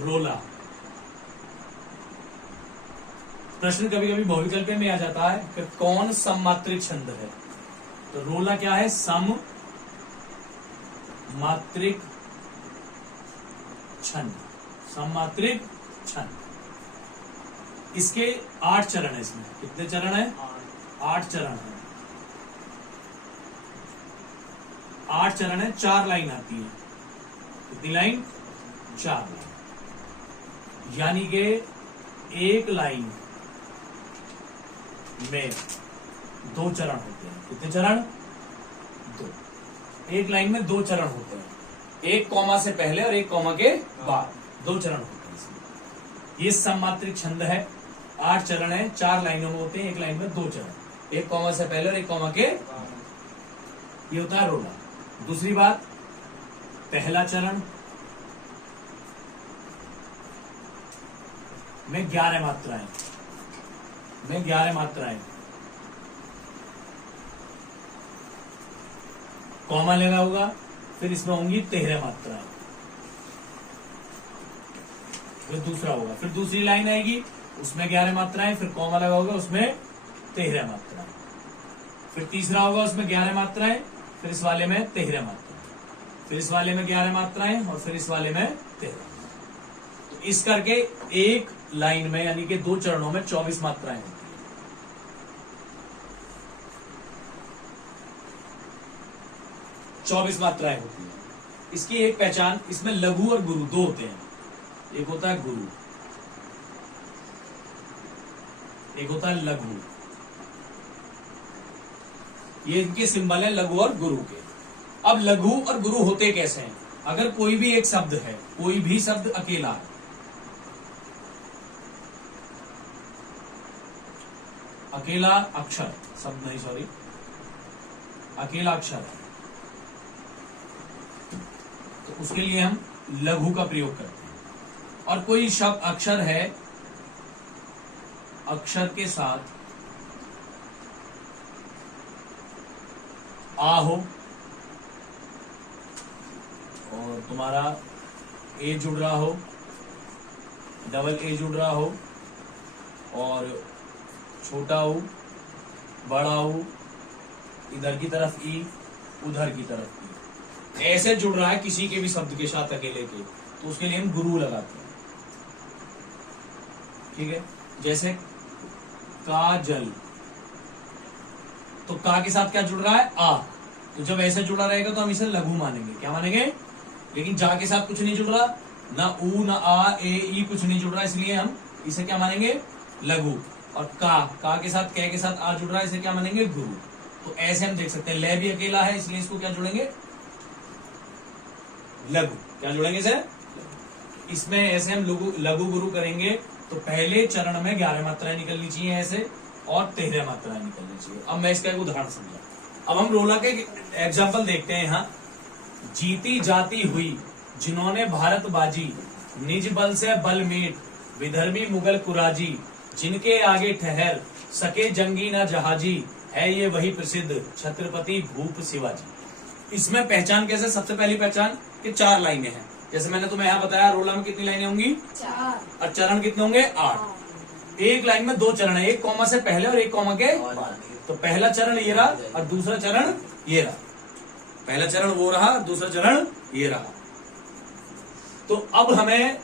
रोला। प्रश्न कभी कभी बहुविकल्प में आ जाता है कि कौन सममात्रिक छंद है, तो रोला क्या है? सममात्रिक छंद। सममात्रिक छंद। इसके 8 चरण है। इसमें कितने चरण है? 8 चरण है। 8 चरण है, 4 लाइन आती है। कितनी लाइन? 4 लाइन। यानी कि एक लाइन में 2 चरण होते हैं। कितने चरण? 2। एक लाइन में 2 चरण होते हैं, एक कॉमा से पहले और एक कॉमा के बाद 2 चरण होते हैं इसमें। ये सममात्रिक छंद है। 8 चरण है, 4 लाइनों में होते हैं, एक लाइन में 2 चरण, एक कॉमा से पहले और एक कॉमा के। ये होता है रोला। दूसरी बात, पहला चरण में 11 मात्राएं, में 11 मात्राएं, कॉमा लगा होगा, फिर इसमें होंगी 13 मात्राएं। फिर दूसरा होगा, फिर दूसरी लाइन आएगी, उसमें 11 मात्राएं, फिर कॉमा लगा होगा, उसमें 13 मात्राएं। फिर तीसरा होगा, उसमें 11 मात्राएं, फिर इस वाले में 13 मात्राएं, फिर इस वाले में 11 मात्राएं, और फिर इस वाले में 13। तो इस करके एक लाइन में यानी कि 2 चरणों में 24 मात्राएं होती है। 24 मात्राएं होती है। इसकी एक पहचान, इसमें लघु और गुरु 2 होते हैं। एक होता है गुरु, एक होता है लघु। ये इनके सिंबल है लघु और गुरु के। अब लघु और गुरु होते कैसे हैं? अगर कोई भी एक शब्द है, कोई भी शब्द अकेला है, अकेला अक्षर, शब्द नहीं सॉरी, अकेला अक्षर है, तो उसके लिए हम लघु का प्रयोग करते हैं। और कोई शब्द अक्षर है, अक्षर के साथ आ हो और तुम्हारा ए जुड़ रहा हो, डबल ए जुड़ रहा हो, और छोटा हो, बड़ा हो, इधर की तरफ ई, उधर की तरफ ई, ऐसे जुड़ रहा है किसी के भी शब्द के साथ अकेले के, तो उसके लिए हम गुरु लगाते हैं। ठीक है? जैसे काजल, तो का के साथ क्या जुड़ रहा है? आ। तो जब ऐसे जुड़ा रहेगा तो हम इसे लघु मानेंगे। क्या मानेंगे? लेकिन जा के साथ कुछ नहीं जुड़ रहा, ना ऊ, ना आ, ए, ई कुछ नहीं जुड़ रहा, इसलिए हम इसे क्या मानेंगे? लघु। और का के साथ, कै के साथ आ जुड़ रहा है, इसे क्या मानेंगे? गुरु। तो ऐसे हम देख सकते हैं, लय भी अकेला है, इसलिए इसको क्या जोड़ेंगे? लघु। क्या जोड़ेंगे इसे? इसमें ऐसे हम लघु गुरु करेंगे तो पहले चरण में 11 मात्राएं निकलनी चाहिए ऐसे, और 13 मात्राएं निकलनी चाहिए। अब मैं इसका एक उदाहरण समझा। अब हम रोला के एग्जाम्पल देखते हैं। यहाँ, जीती जाती हुई जिन्होंने भारत बाजी, निज बल से बल मीट, विदर्भी मुगल कुराजी, जिनके आगे ठहर सके जंगी ना जहाजी, है ये वही प्रसिद्ध छत्रपति भूप शिवाजी। इसमें पहचान कैसे? सबसे पहली पहचान कि 4 लाइनें हैं। जैसे मैंने तुम्हें यहाँ बताया, रोला में कितनी लाइनें होंगी? 4। और चरण कितने होंगे? 8। एक लाइन में 2 चरण है, एक कॉमा से पहले और एक कॉमा के बाद। तो पहला चरण ये रहा और दूसरा चरण ये रहा। पहला चरण वो रहा, दूसरा चरण ये रहा। तो अब हमें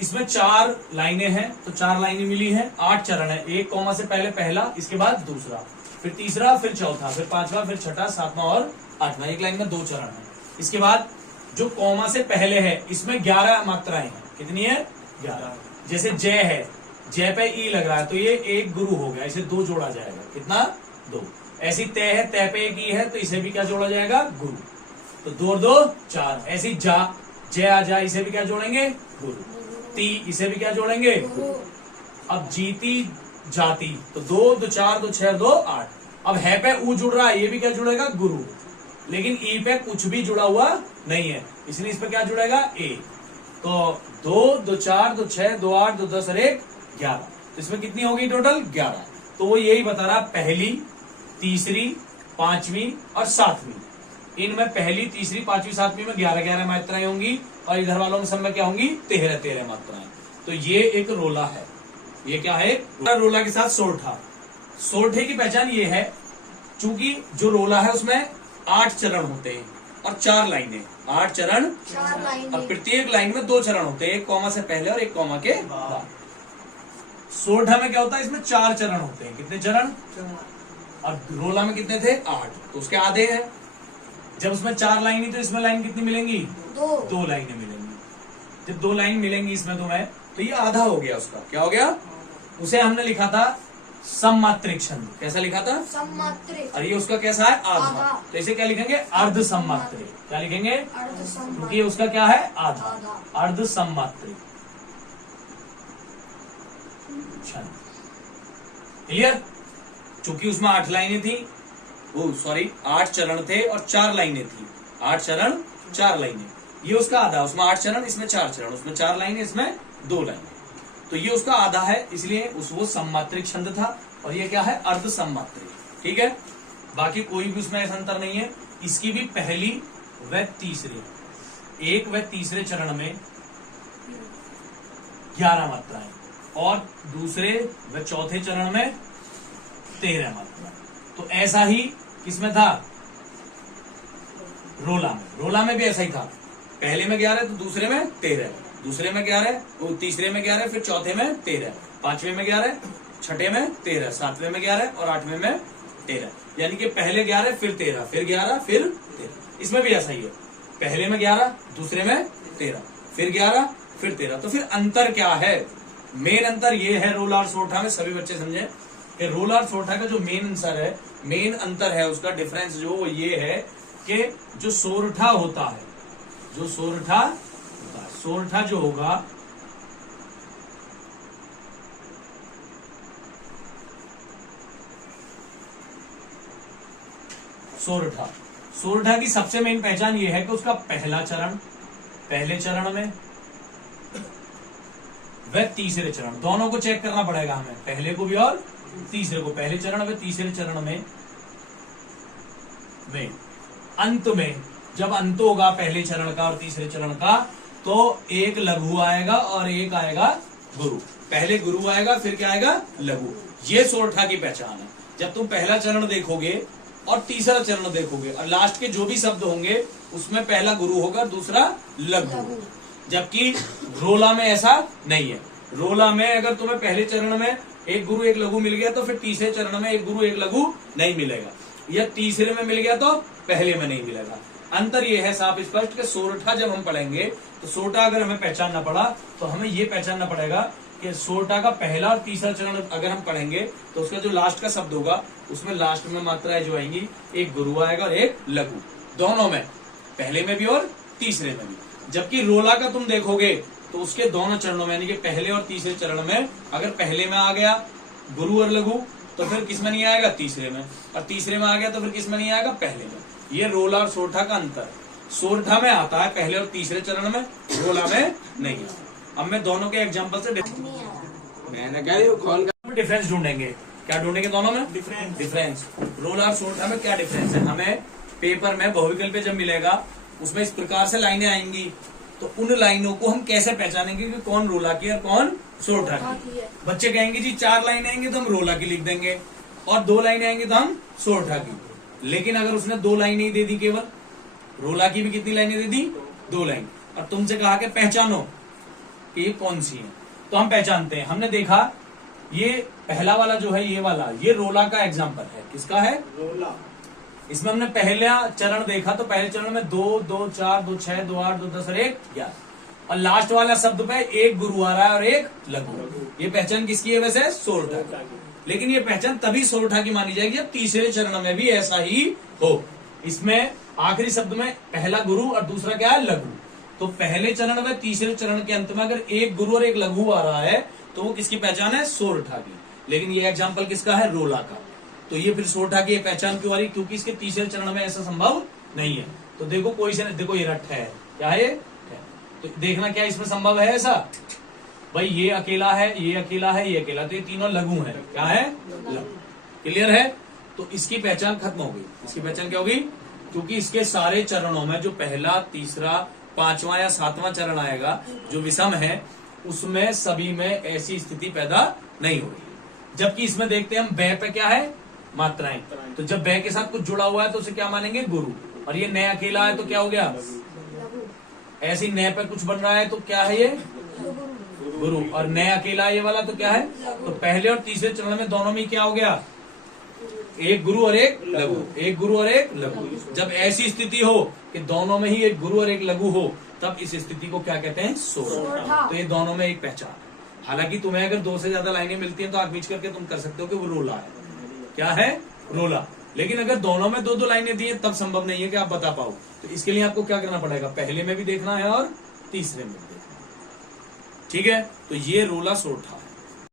इसमें 4 लाइनें हैं, तो 4 लाइनें मिली हैं, 8 चरण है। एक कॉमा से पहले पहला, इसके बाद दूसरा, फिर तीसरा, फिर चौथा, फिर 5वां, फिर 6ठा, 7वां और 8वां। एक लाइन में 2 चरण है। इसके बाद जो कॉमा से पहले है, इसमें 11 मात्राएं हैं। कितनी है? 11। जैसे जय है, जय पे ई लग रहा है, तो ये एक गुरु हो गया, इसे 2 जोड़ा जाएगा। कितना? 2। ऐसी तय है, तय पे एक ई है, तो इसे भी क्या जोड़ा जाएगा? गुरु। तो 2 और 2 4। ऐसी जा, जय आ जा, इसे भी क्या जोड़ेंगे? गुरु। ती, इसे भी क्या जोड़ेंगे? गुरु। अब जीती जाती, तो 2 2 4 2 6 2 8। अब है पे ऊ जुड़ रहा है, ये भी क्या जुड़ेगा? गुरु। लेकिन ई पे कुछ भी जुड़ा हुआ नहीं है, इसलिए इस पे क्या जुड़ेगा? ए। तो 2 2 4 2 6 2 8 2 10 और 1 11। तो इसमें कितनी होगी टोटल? 11। तो वो यही बता रहा, पहली, तीसरी, 5वीं और 7वीं, इनमें पहली, तीसरी, 5वीं, 7वीं में 11 11 मात्राएं होंगी। और इधर वालों में सब में क्या होंगी 13 मात्राएं। तो ये एक रोला है, ये क्या है रोला के साथ सोरठा। सोरठे की पहचान ये है चूंकि जो रोला है उसमें 8 चरण होते हैं और 4 लाइनें, 8 चरण 4 लाइनें और प्रत्येक लाइन में 2 चरण होते हैं, एक कॉमा से पहले और एक कॉमा के बाद। सोरठा में क्या होता है, इसमें 4 चरण होते हैं। कितने चरण? और रोला में कितने थे? 8, तो उसके आधे हैं। जब उसमें 4 लाइन ही तो इसमें लाइन कितनी मिलेंगी? 2 लाइनें मिलेंगी। जब 2 लाइन मिलेंगी इसमें तुम्हें तो ये आधा हो गया उसका। क्या हो गया? उसे हमने लिखा था सममात्रिक छंद। कैसा लिखा था? सममात्रिक। और ये उसका कैसा है? आधा। आधा। तो इसे क्या लिखेंगे? अर्ध सममात्रिक। क्या लिखेंगे? अर्ध सममात्रिक। क्योंकि उसका क्या है? आधा। अर्ध सममात्रिक छंद। क्लियर? चूंकि उसमें 8 लाइनें थी, वो सॉरी 8 चरण थे और 4 लाइनें थी। 8 चरण 4 लाइनें, ये उसका आधा। उसमें 8 चरण, इसमें 4 चरण, उसमें 4 लाइनें, इसमें 2 लाइनें, तो ये उसका आधा है, इसलिए वो सममात्रिक छंद था। और ये क्या है? अर्ध सममात्रिक। ठीक है, बाकी कोई भी उसमें ऐसा अंतर नहीं है। इसकी भी पहली व तीसरी, एक व तीसरे चरण में 11 मात्राएं और दूसरे व चौथे चरण में 13 मात्राएं। तो ऐसा ही किसमें था? रोला में। रोला में भी ऐसा ही था, पहले में 11 तो दूसरे में 13, दूसरे में 11, तीसरे में 11, फिर चौथे में 13, पांचवें में 11, छठे में 13, सातवें में 11 और आठवें में 13। यानी कि पहले 11 फिर 13 फिर 11 फिर 13। इसमें भी ऐसा ही है, पहले में 11 दूसरे में 13 फिर 11 फिर 13। तो फिर अंतर क्या है? मेन अंतर ये है रोला और सोरठा में, सभी बच्चे समझे कि रोला और सोरठा का जो मेन आंसर है, मेन अंतर है उसका डिफरेंस जो ये है कि जो सोरठा होता है, जो सोरठा होता है, सोरठा जो होगा सोरठा, सोरठा की सबसे मेन पहचान ये है कि उसका पहला चरण, पहले चरण में व तीसरे चरण दोनों को चेक करना पड़ेगा हमें, पहले को भी और तीसरे को। पहले चरण व तीसरे चरण में अंत में जब अंत होगा पहले चरण का और तीसरे चरण का, तो एक लघु आएगा और एक आएगा गुरु। पहले गुरु आएगा फिर क्या आएगा? लघु। ये सोरठा की पहचान है। जब तुम पहला चरण देखोगे और तीसरा चरण देखोगे और लास्ट के जो भी शब्द होंगे उसमें पहला गुरु होगा, दूसरा लघु होगा। जबकि रोला में ऐसा नहीं है। रोला में अगर तुम्हें पहले चरण में एक गुरु एक लघु मिल गया तो फिर तीसरे चरण में एक गुरु एक लघु नहीं मिलेगा, या तीसरे में मिल गया तो पहले में नहीं मिलेगा। अंतर यह है साफ स्पष्ट कि सोरठा जब हम पढ़ेंगे तो सोरठा अगर हमें पहचानना पड़ा तो हमें यह पहचानना पड़ेगा कि सोरठा का पहला और तीसरा चरण अगर हम पढ़ेंगे तो उसका जो लास्ट का शब्द होगा उसमें लास्ट में मात्राएं जो आएंगी, एक गुरु आएगा और एक लघु, दोनों में, पहले में भी और तीसरे में भी। जबकि रोला का तुम देखोगे तो उसके दोनों चरणों में यानी कि पहले और तीसरे चरण में अगर पहले में आ गया गुरु और लघु तो फिर किसमें नहीं आएगा? तीसरे में। और तीसरे में आ गया तो फिर किसमें नहीं आएगा? पहले में। ये रोला और सोरठा का अंतर। सोरठा में आता है पहले और तीसरे चरण में, रोला में नहीं आता। अब मैं दोनों के एग्जाम्पल से डिफरेंस ढूंढेंगे। क्या ढूंढेंगे दोनों में? डिफरेंस। रोला और सोरठा में क्या डिफरेंस है? हमें पेपर में बहुविकल्प जब मिलेगा उसमें इस प्रकार से लाइनें आएंगी, तो उन लाइनों को हम कैसे पहचानेंगे कि कौन रोला की और कौन सोरठा की? बच्चे कहेंगे जी 4 लाइनें आएंगी तो हम रोला की लिख देंगे और 2 लाइनें आएंगी तो हम सोरठा की। लेकिन अगर उसने 2 लाइनें ही दे दी केवल, रोला की भी कितनी लाइनें दे दी? 2 लाइन, और तुमसे कहा कि पहचानो कि ये कौन सी है, तो हम पहचानते हैं। हमने देखा ये पहला वाला जो है ये वाला, ये रोला का एग्जाम्पल है। किसका है? रोला। इसमें हमने पहला चरण देखा तो पहले चरण में 2, 2, 4, 2, 6, 2, 8, 2, 10 और 1, 11, और लास्ट वाला शब्द पे एक गुरु आ रहा है और एक लघु। ये पहचान किसकी है वैसे? सोरठा की। लेकिन ये पहचान तभी सोरठा की मानी जाएगी जब तीसरे चरण में भी ऐसा ही हो। इसमें आखिरी शब्द में पहला गुरु और दूसरा क्या है? लघु। तो पहले चरण में तीसरे चरण के अंत में अगर एक गुरु और एक लघु आ रहा है तो वो किसकी पहचान है? सोरठा की। लेकिन ये एग्जाम्पल किसका है? रोला का। तो ये फिर सोरठा की पहचान क्यों आ रही? क्योंकि इसके तीसरे चरण में ऐसा संभव नहीं है। तो देखो कोई से देखो ये रट है, क्या है? तो देखना क्या इसमें संभव है ऐसा? भाई ये अकेला है, ये अकेला है, ये अकेला, तो ये तीनों लघु है। क्या है? लघु। क्लियर है? तो इसकी पहचान खत्म हो गई। इसकी पहचान क्या होगी? क्योंकि इसके सारे चरणों में जो पहला, तीसरा, 5वां या 7वां चरण आएगा जो विषम है, उसमें सभी में ऐसी स्थिति पैदा नहीं हो रही है। जबकि इसमें देखते हैं हम बै पे क्या है, मात्राएं। तो जब बै के साथ कुछ जुड़ा हुआ है तो उसे क्या मानेंगे, गुरु। और ये नया अकेला है तो क्या हो गया, लघु ऐसी नए पे कुछ बन रहा है तो क्या है ये, लघु गुरु। और नया अकेला ये वाला तो क्या है, तो पहले और तीसरे चरण में दोनों में क्या हो गया, एक गुरु और एक लघु, एक गुरु और एक लघु। जब ऐसी स्थिति हो कि दोनों में ही एक गुरु और एक लघु हो, तब इस स्थिति को क्या कहते हैं, सोरठा। तो ये दोनों में एक पहचान है। हालांकि तुम्हें अगर 2 से ज्यादा लाइनें मिलती हैं तो आंख बीच करके तुम कर सकते हो कि वो रोला है, क्या है, रोला। लेकिन अगर दोनों में 2-2 लाइनें दी हैं तब संभव नहीं है कि आप बता पाओ। तो इसके लिए आपको क्या करना पड़ेगा, पहले में भी देखना है और तीसरे में भी देखना है। ठीक है, तो ये रोला सोरठा।